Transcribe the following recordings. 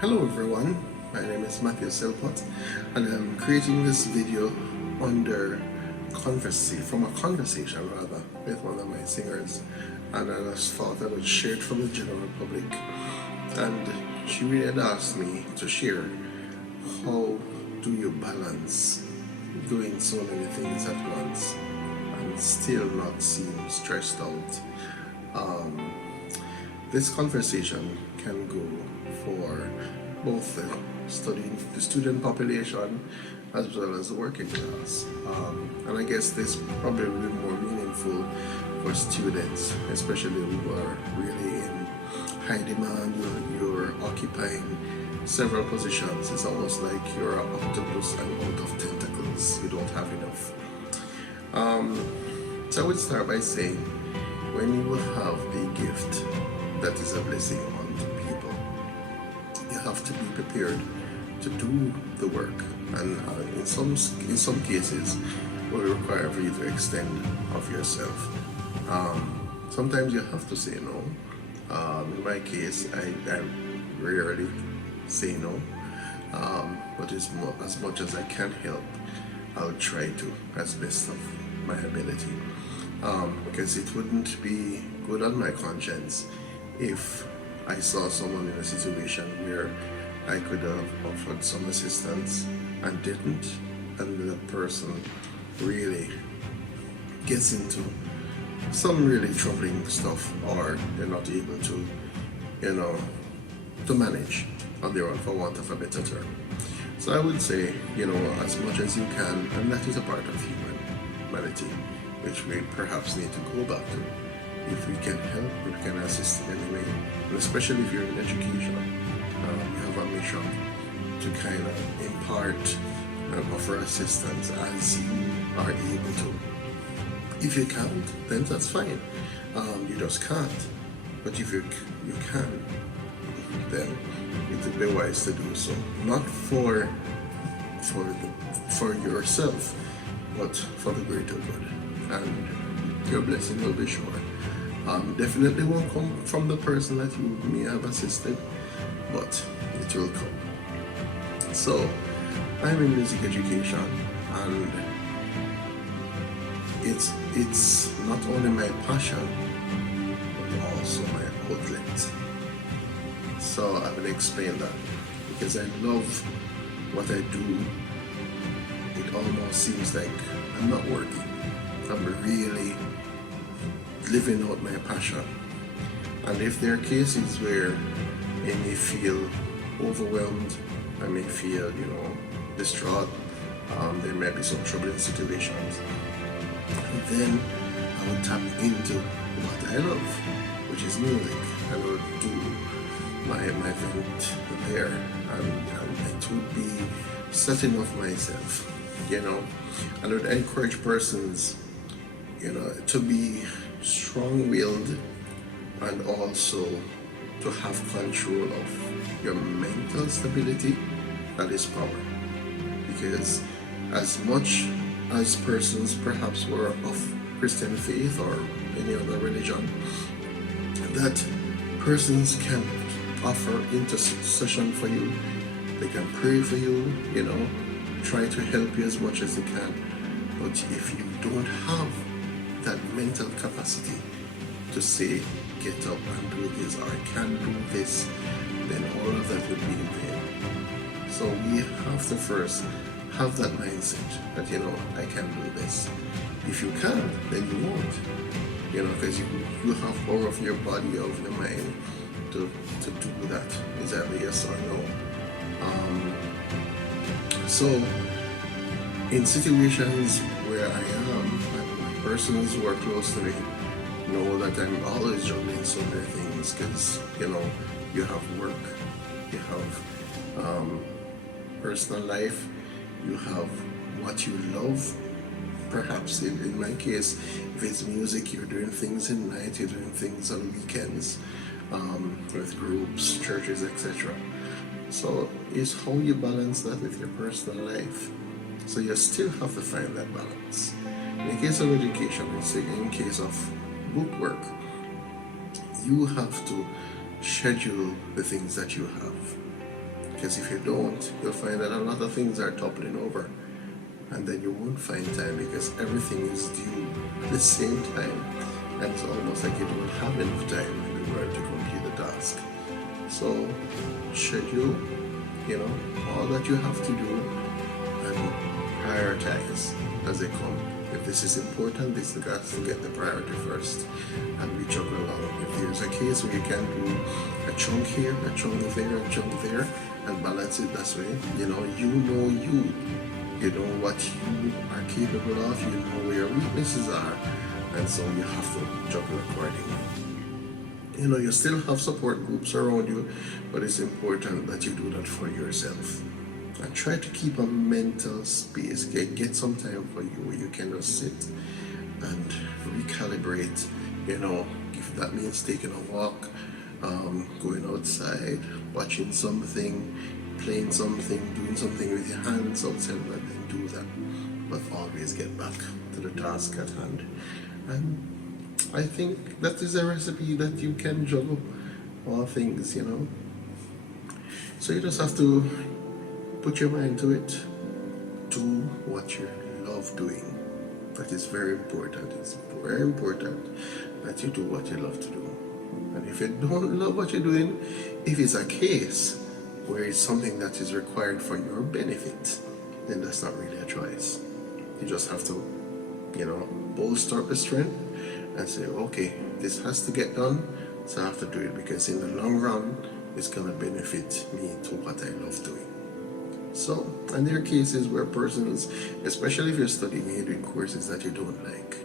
Hello everyone, my name is Matthew Silpot and I'm creating this video from a conversation with one of my singers, and I just thought I would share it for the general public. And she really had asked me to share, how do you balance doing so many things at once and still not seem stressed out? This conversation can go for both the student population as well as the working class. And I guess this probably will be more meaningful for students, especially who are really in high demand. You're occupying several positions. It's almost like you're an octopus and out of tentacles. You don't have enough. So I would start by saying, when you have a gift that is a blessing unto people, you have to be prepared to do the work, and in some cases will require for you to extend of yourself. Sometimes you have to say no. In my case, I rarely say no, but as much as I can help, I'll try to, as best of my ability, because it wouldn't be good on my conscience if I saw someone in a situation where I could have offered some assistance and didn't, and the person really gets into some really troubling stuff, or they're not able to, to manage on their own, for want of a better term. So I would say, as much as you can, and that is a part of humanity, which we perhaps need to go back to. If we can help, we can assist in any way, and especially if you're in education, you have a mission to kind of impart and offer assistance as you are able to. If you can't, then that's fine. You just can't. But if you can, then it would be wise to do so. Not for yourself, but for the greater good. And your blessing will be sure. Definitely won't come from the person that you may have assisted, but it will come. So, I'm in music education, and it's not only my passion, but also my outlet. So I will explain that, because I love what I do. It almost seems like I'm not working. I'm really living out my passion. And if there are cases where I may feel overwhelmed, I may feel, distraught, there may be some troubling situations, then I will tap into what I love, which is music, and I will do my vent there, and it would be setting off myself, and I would encourage persons, to be strong-willed, and also to have control of your mental stability. That is power. Because as much as persons perhaps were of Christian faith or any other religion, that persons can offer intercession for you, they can pray for you, try to help you as much as they can. But if you don't have that mental capacity to say, get up and do this, or I can do this, then all of that would be in vain. So we have to first have that mindset that, I can do this. If you can't, then you won't, because you have power of your body, of your mind to do that. Is that a yes or no? So in situations where I am, persons who are close to me know that I'm always juggling so many things, because you have work, you have personal life, you have what you love. Perhaps in my case, if it's music, you're doing things in night, you're doing things on weekends, with groups, churches, etc. So it's how you balance that with your personal life. So you still have to find that balance. In the case of education, in case of book work, you have to schedule the things that you have. Because if you don't, you'll find that a lot of things are toppling over, and then you won't find time because everything is due at the same time, and it's almost like you don't have enough time in order to complete the task. So schedule, all that you have to do, and prioritize as they come. If this is important, this has to get the priority first, and we juggle along. If there's a case where you can do a chunk here, a chunk there, a chunk there, and balance it that way, you know what you are capable of, you know where your weaknesses are, and so you have to juggle accordingly. You still have support groups around you, but it's important that you do that for yourself. And try to keep a mental space. Get some time for you where you can just sit and recalibrate. If that means taking a walk, going outside, watching something, playing something, doing something with your hands outside, and then do that. But always get back to the task at hand. And I think that is a recipe that you can juggle all things, So you just have to put your mind to it. Do what you love doing. That is very important. It's very important that you do what you love to do. And if you don't love what you're doing, if it's a case where it's something that is required for your benefit, then that's not really a choice. You just have to, bolster up the strength and say, okay, this has to get done, so I have to do it because in the long run, it's going to benefit me to what I love doing. So, and there are cases where persons, especially if you're studying and you're doing courses that you don't like,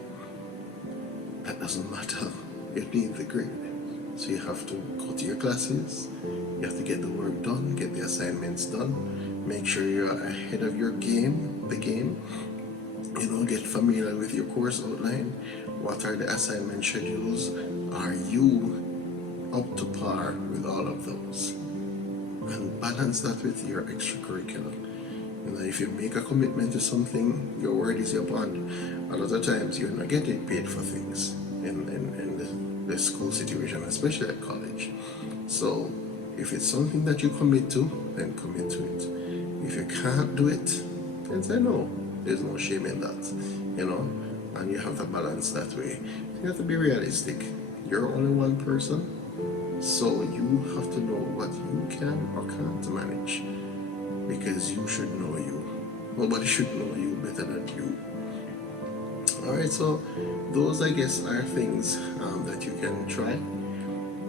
that doesn't matter. You need the grade. So you have to go to your classes, you have to get the work done, get the assignments done, make sure you're ahead of your game, get familiar with your course outline. What are the assignment schedules? Are you up to par with all of those? And balance that with your extracurricular. If you make a commitment to something, your word is your bond. A lot of times you're not getting paid for things in the school situation, especially at college. So if it's something that you commit to, then commit to it. If you can't do it, then say no. There's no shame in that, and you have to balance that way. You have to be realistic. You're only one person, so you have to know what you can or can't manage, because you should know you. Nobody should know you better than you. Alright, so those, I guess, are things that you can try.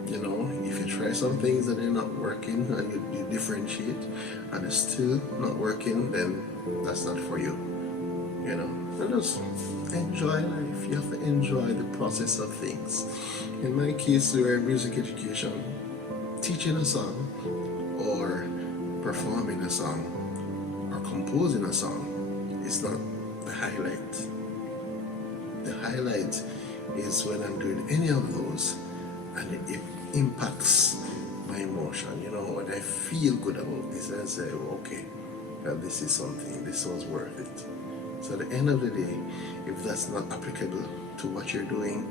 If you try some things and they're not working and you differentiate and it's still not working, then that's not for you. And just enjoy life. You have to enjoy the process of things. In my case, where music education, teaching a song or performing a song or composing a song is not the highlight. The highlight is when I'm doing any of those and it impacts my emotion, when I feel good about this and I say, okay, this is something, this was worth it. So at the end of the day, if that's not applicable to what you're doing,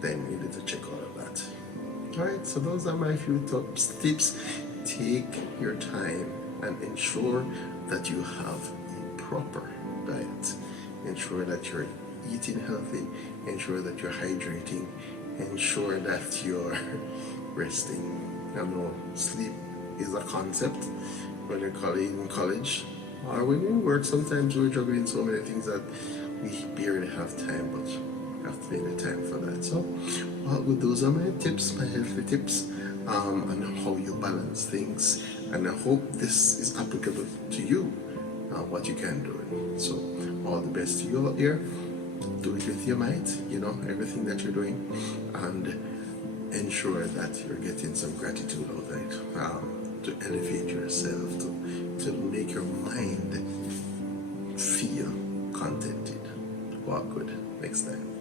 then you need to check all of that. Alright, so those are my few tips. Take your time and ensure that you have a proper diet. Ensure that you're eating healthy, ensure that you're hydrating, ensure that you're resting. I know sleep is a concept when you're in college or when you work. Sometimes we're juggling so many things that we barely have time, but you have to make the time for that. So, those are my tips, my healthy tips, on how you balance things, and I hope this is applicable to you, what you can do. So, all the best to you out there. Do it with your might, everything that you're doing, and ensure that you're getting some gratitude out of it, to elevate yourself, to make your mind feel contented. Walk good next time.